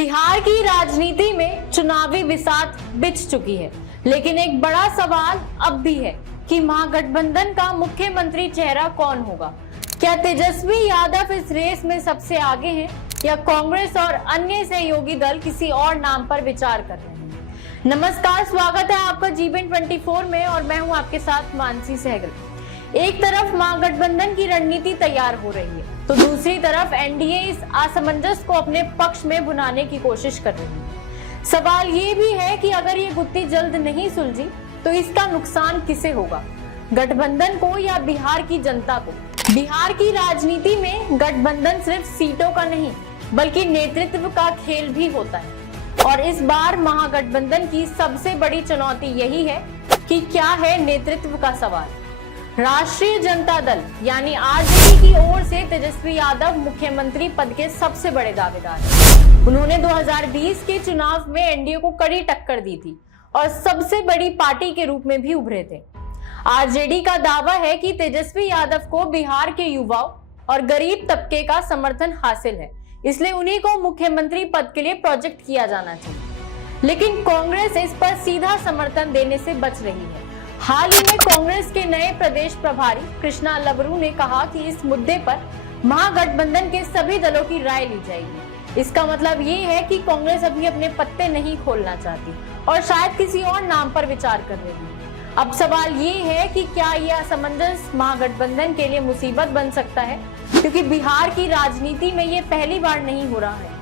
बिहार की राजनीति में चुनावी बिसात बिछ चुकी है, लेकिन एक बड़ा सवाल अब भी है कि महागठबंधन का मुख्यमंत्री चेहरा कौन होगा। क्या तेजस्वी यादव इस रेस में सबसे आगे हैं या कांग्रेस और अन्य सहयोगी दल किसी और नाम पर विचार कर रहे हैं। नमस्कार, स्वागत है आपका जीबीएन 24 में और मैं हूं आपके साथ मानसी सहगल। एक तरफ महागठबंधन की रणनीति तैयार हो रही है तो दूसरी तरफ एनडीए इस असमंजस को अपने पक्ष में भुनाने की कोशिश कर रही है। सवाल ये भी है कि अगर ये गुत्थी जल्द नहीं सुलझी तो इसका नुकसान किसे होगा, गठबंधन को या बिहार की जनता को। बिहार की राजनीति में गठबंधन सिर्फ सीटों का नहीं बल्कि नेतृत्व का खेल भी होता है और इस बार महागठबंधन की सबसे बड़ी चुनौती यही है कि क्या है नेतृत्व का सवाल। राष्ट्रीय जनता दल यानी आरजेडी की ओर से तेजस्वी यादव मुख्यमंत्री पद के सबसे बड़े दावेदार हैं। उन्होंने 2020 के चुनाव में एनडीए को कड़ी टक्कर दी थी और सबसे बड़ी पार्टी के रूप में भी उभरे थे। आरजेडी का दावा है कि तेजस्वी यादव को बिहार के युवाओं और गरीब तबके का समर्थन हासिल है, इसलिए उन्हीं को मुख्यमंत्री पद के लिए प्रोजेक्ट किया जाना चाहिए। लेकिन कांग्रेस इस पर सीधा समर्थन देने से बच रही है। हाल ही में कांग्रेस के नए प्रदेश प्रभारी कृष्णा लबरू ने कहा कि इस मुद्दे पर महागठबंधन के सभी दलों की राय ली जाएगी। इसका मतलब ये है कि कांग्रेस अभी अपने पत्ते नहीं खोलना चाहती और शायद किसी और नाम पर विचार कर रही है। अब सवाल ये है कि क्या यह असमंजस महागठबंधन के लिए मुसीबत बन सकता है, क्योंकि बिहार की राजनीति में ये पहली बार नहीं हो रहा है।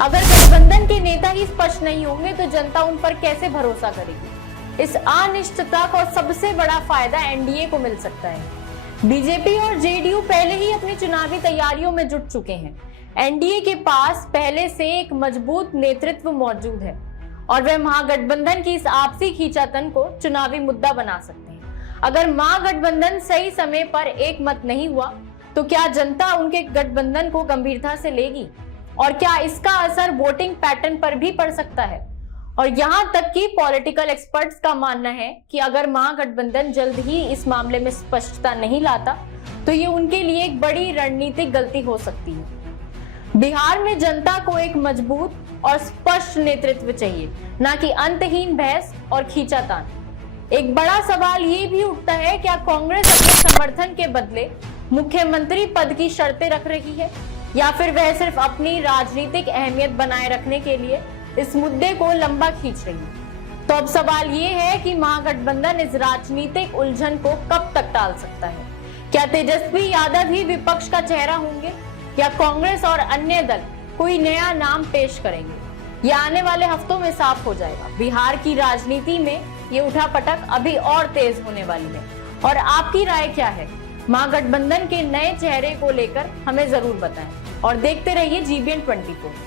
अगर गठबंधन के नेता ही स्पष्ट नहीं होंगे तो जनता उन पर कैसे भरोसा करेगी। इस अनिश्चितता को सबसे बड़ा फायदा एनडीए को मिल सकता है। बीजेपी और जेडीयू पहले ही अपनी चुनावी तैयारियों में जुट चुके हैं। एनडीए के पास पहले से एक मजबूत नेतृत्व मौजूद है और वे महागठबंधन की इस आपसी खींचातान को चुनावी मुद्दा बना सकते हैं। अगर महागठबंधन सही समय पर एक मत नहीं हुआ तो क्या जनता उनके गठबंधन को गंभीरता से लेगी और क्या इसका असर वोटिंग पैटर्न पर भी पड़ सकता है। और यहां तक कि पॉलिटिकल एक्सपर्ट्स का मानना है कि अगर महागठबंधन जल्द ही इस मामले में स्पष्टता नहीं लाता तो ये उनके लिए एक बड़ी रणनीतिक गलती हो सकती है। बिहार में जनता को एक मजबूत और स्पष्ट नेतृत्व चाहिए, ना कि अंतहीन बहस और खींचातान। एक बड़ा सवाल ये भी उठता है, क्या कांग्रेस अपने समर्थन के बदले मुख्यमंत्री पद की शर्तें रख रही है या फिर वह सिर्फ अपनी राजनीतिक अहमियत बनाए रखने के लिए इस मुद्दे को लंबा खींच रही है। तो अब सवाल ये है कि महागठबंधन इस राजनीतिक उलझन को कब तक टाल सकता है। क्या तेजस्वी यादव ही विपक्ष का चेहरा होंगे या कांग्रेस और अन्य दल कोई नया नाम पेश करेंगे। यह आने वाले हफ्तों में साफ हो जाएगा। बिहार की राजनीति में ये उठापटक अभी और तेज होने वाली है और आपकी राय क्या है। महागठबंधन के नए चेहरे को लेकर हमें जरूर बताएं और देखते रहिए जीबीएन 24।